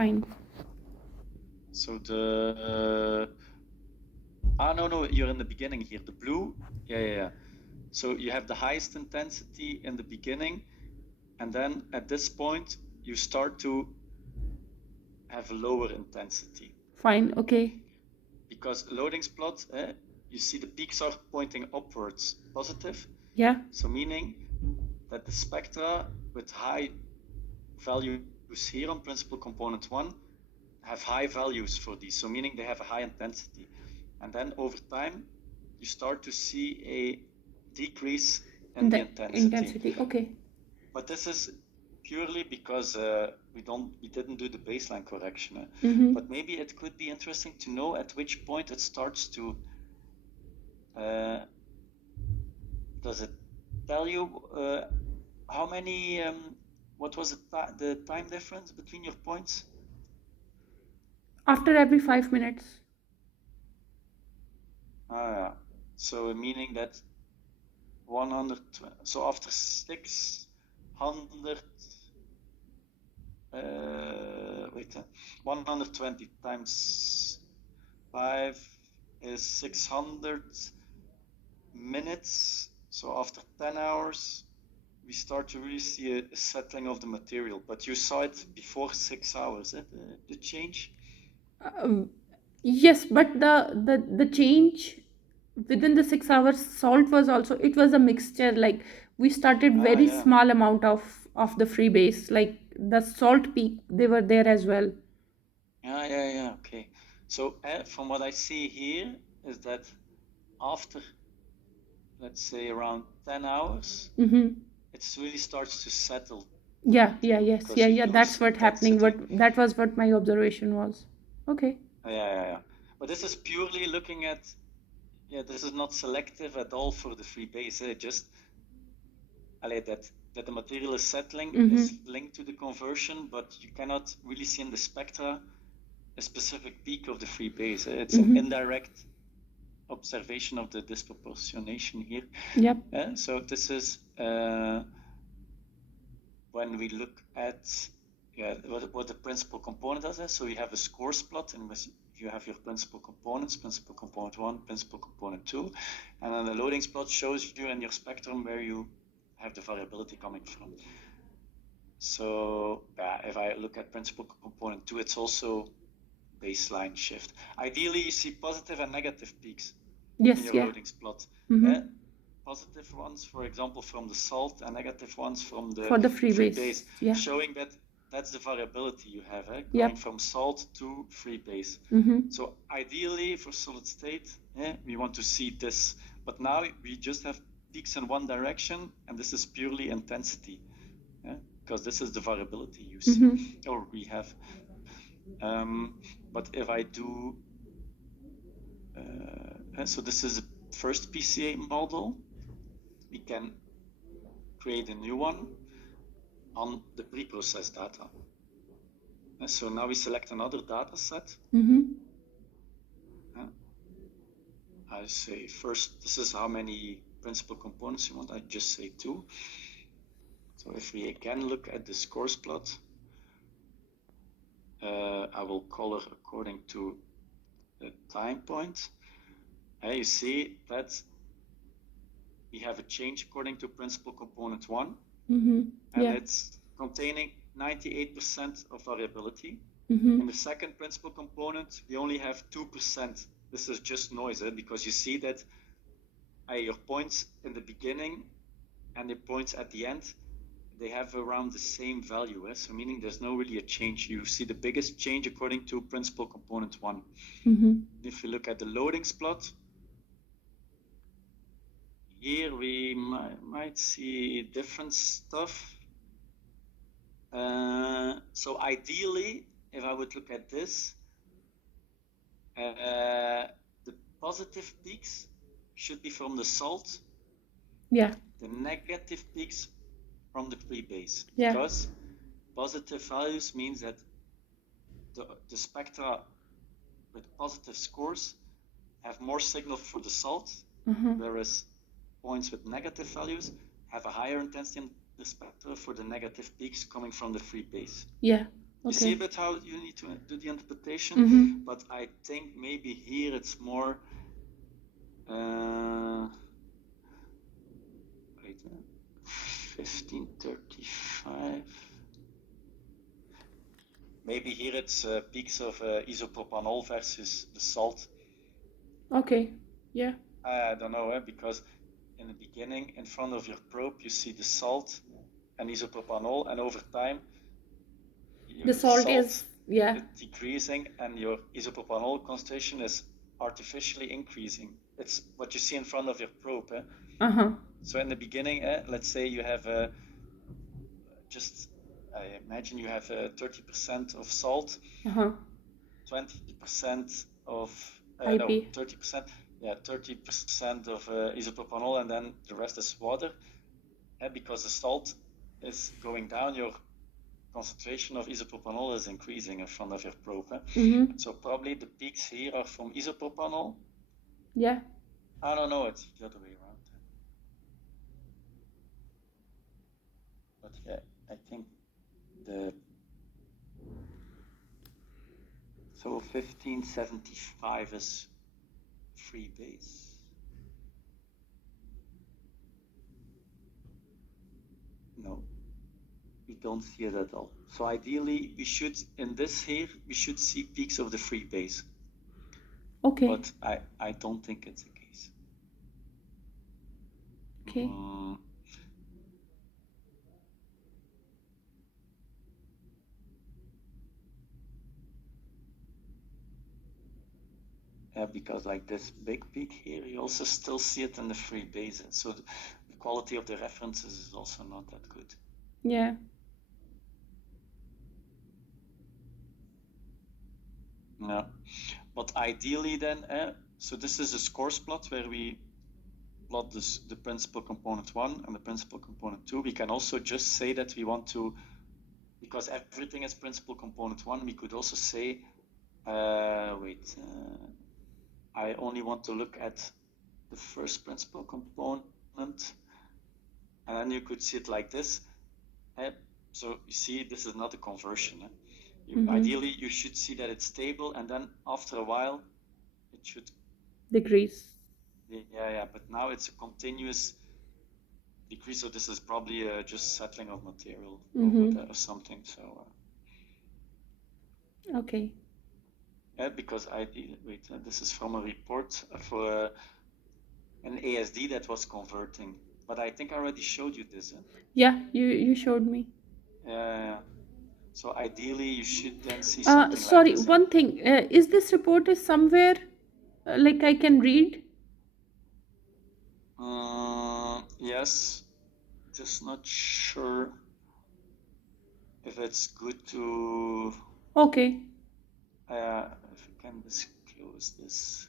fine. So no, you're in the beginning here. The blue, yeah. So you have the highest intensity in the beginning, and then at this point you start to have a lower intensity. Fine, okay. Because loading plot, you see the peaks are pointing upwards, positive. Yeah. So meaning that the spectra with high values here on principal component 1 have high values for these. So meaning they have a high intensity. And then over time, you start to see a decrease in the intensity. Okay. But this is purely because we didn't do the baseline correction. Mm-hmm. But maybe it could be interesting to know at which point it starts to. Does it tell you how many? What was the time difference between your points? After every 5 minutes. So meaning that 100. So after 600. 120 times 5 is 600 minutes. So after 10 hours, we start to really see a settling of the material. But you saw it before 6 hours, the change? Yes, but the change within the 6 hours salt was also, it was a mixture. Like we started very small amount of the freebase, like the salt peak, they were there as well. Yeah. Okay. So from what I see here is that after, let's say, around 10 hours, it really starts to settle. Yeah. That's what happening. That was what my observation was. Okay. Yeah. But this is purely looking at. Yeah, this is not selective at all for the free base. Just that the material is settling is linked to the conversion, but you cannot really see in the spectra a specific peak of the free base. It's an indirect observation of the disproportionation here. Yep. So this is when we look at what the principal component does. So you have a scores plot in which you have your principal components, principal component 1, principal component 2, and then the loadings plot shows you in your spectrum where you have the variability coming from. So if I look at principal component 2, it's also baseline shift. Ideally, you see positive and negative peaks in your loadings plot. Positive ones, for example, from the salt, and negative ones from the free base, showing that that's the variability you have, going from salt to free base. So ideally, for solid state, we want to see this. But now we just have peaks in one direction, and this is purely intensity, because this is the variability you see, or we have. But if I do, so this is the first PCA model. We can create a new one on the pre-processed data. So now we select another data set. I say first, this is how many principal components you want. I just say 2. So if we again look at the scores plot, I will color according to the time point. You see that we have a change according to principal component 1, and it's containing 98% of variability. In the second principal component, we only have 2%. This is just noise, because you see that your points in the beginning and the points at the end, they have around the same value. So meaning there's no really a change. You see the biggest change according to principal component 1. If you look at the loadings plot, here we might see different stuff. So ideally, if I would look at this, the positive peaks should be from the salt. Yeah. The negative peaks from the free base. Yeah. Because positive values means that the spectra with positive scores have more signal for the salt, whereas points with negative values have a higher intensity in the spectra for the negative peaks coming from the free base. Yeah. You see a bit how you need to do the interpretation, but I think maybe here it's more. Wait, 1535. Maybe here it's peaks of isopropanol versus the salt. Okay. Yeah. I don't know, because in the beginning, in front of your probe, you see the salt and isopropanol, and over time, The salt is decreasing, and your isopropanol concentration is artificially increasing. It's what you see in front of your probe. So in the beginning, let's say you have I imagine you have 30% of salt, 20% of IP. 30%, 30% of isopropanol, and then the rest is water. Because the salt is going down, your concentration of isopropanol is increasing in front of your probe. So probably the peaks here are from isopropanol. Yeah. I don't know, it's the other way around. But yeah, I think so 1575 is free base. No, we don't see it at all. So ideally, we should, in this here, we should see peaks of the free base. Okay. But I don't think it's the case. Okay. Because like this big peak here, you also still see it in the free base. So the quality of the references is also not that good. Yeah. Yeah. But ideally then, so this is a scores plot where we plot the principal component 1 and the principal component 2. We can also just say that we want to, because everything is principal component 1, we could also say, I only want to look at the first principal component, and then you could see it like this. So you see, this is not a conversion. Ideally, you should see that it's stable, and then after a while, it should decrease. Yeah, but now it's a continuous decrease, so this is probably just settling of material over there or something. So okay. Because this is from a report for an ASD that was converting, but I think I already showed you this. Yeah, you showed me. Yeah. So ideally, you should then see something sorry, like this. one thing. Is this report is somewhere like I can read? Yes. Just not sure if it's good to. Okay. If we can disclose this.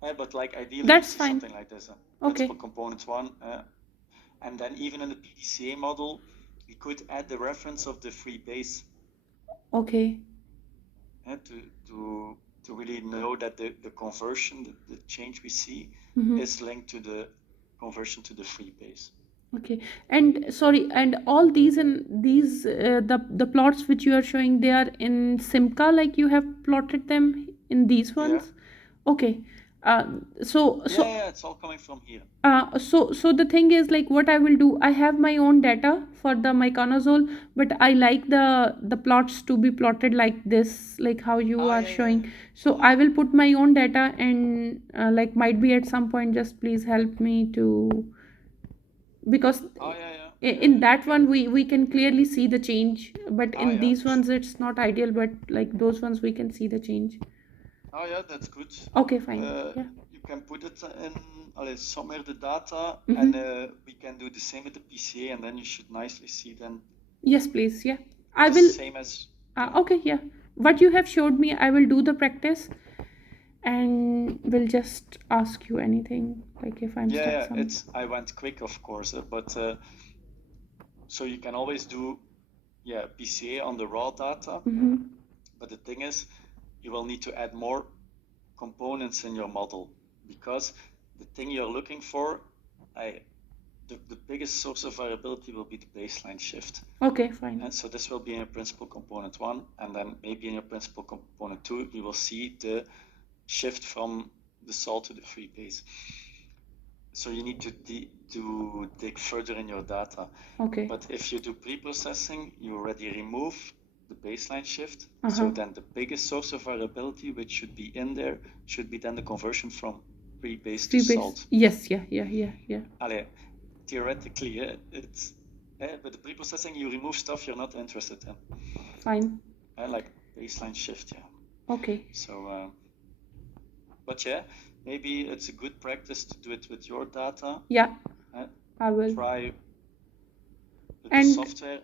But like ideally, That's you see fine. something like this. Okay. Principal component 1. And then even in the PDCA model, we could add the reference of the free base. Okay. To really know that the conversion, the change we see, is linked to the conversion to the free base. Okay. And sorry, and all these the plots which you are showing, they are in Simca, like you have plotted them in these ones? Yeah. Okay. So yeah, it's all coming from here. So the thing is, like, what I will do, I have my own data for the myconazole, but I like the plots to be plotted like this, like how you are showing. So I will put my own data, and like, might be at some point, just please help me to, because in that one we can clearly see the change, but in these ones it's not ideal, but like those ones we can see the change. Oh yeah, that's good. Okay, fine. Yeah. You can put it in somewhere the data, and we can do the same with the PCA, and then you should nicely see then. Yes, please. Yeah, I will. Same as. Okay, yeah. What you have showed me, I will do the practice, and will just ask you anything, like if I'm stuck. I went quick, of course, but so you can always do PCA on the raw data. But the thing is, you will need to add more components in your model, because the thing you're looking for, the biggest source of variability will be the baseline shift. Okay, fine. And so this will be in your principal component 1, and then maybe in your principal component 2, you will see the shift from the salt to the free base. So you need to dig further in your data. Okay. But if you do pre-processing, you already remove the baseline shift. So then the biggest source of variability, which should be in there, should be then the conversion from free base to salt. Yes, yeah. Allez, theoretically, it's but the pre-processing, you remove stuff you're not interested in. Fine. Like baseline shift, yeah. Okay. So, but yeah, maybe it's a good practice to do it with your data. Yeah, I will. Try with And the software